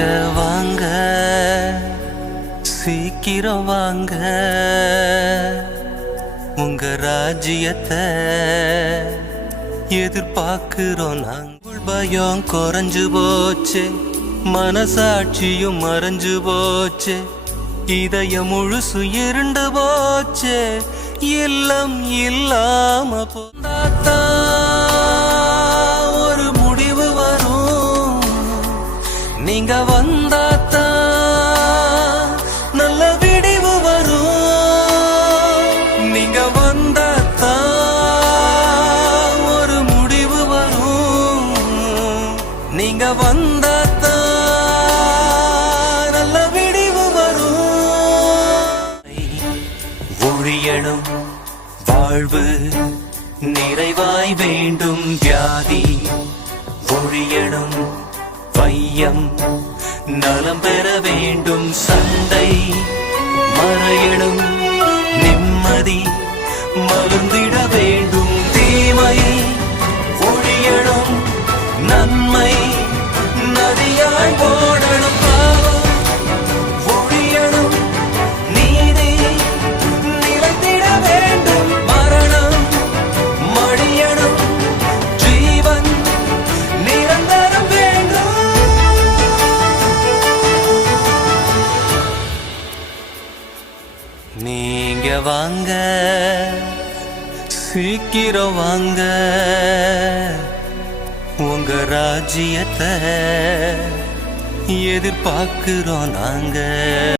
நீங்க வாங்க, சீக்கிரம் வாங்க, உங்க ராஜ்யத்தை எதிர்பார்க்கிறோம் நாங்கள். பயம் குறைஞ்சு போச்சு, மனசாட்சியும் மறைஞ்சு போச்சு, இதயம் முழுசு இருண்டு போச்சு, இல்லம் இல்லாம போந்தாத்தான் ஒரு முடிவு வரும். நீங்க வந்தாத்தான் நல்ல விடிவு வரும். நீங்க வந்தாத்தான் ஒரு முடிவு வரும். நீங்க வந்தாத்தான் நல்ல விடிவு வரும். ஒழியணும் வாழ்வு நிறைவாய் வேண்டும், வியாதி ஒழியணும், வையம் நலம் பெற வேண்டும், சண்டை மறையணும், நிம்மதி மலர்ந்திட வேண்டும், தீமை ஒழியணும், நன்மை நதியாய் ஓடணும், பாவம் ஒழியணும், நீதி நிலைத்திட வேண்டும், மரணம் மடியணும், ஜீவன் நிரந்தரம் வேண்டும். நீங்க வாங்க, சீக்கிரம் வாங்க, உங்க ராஜ்யத்தை எதிர்பார்க்கிறோம் நாங்க.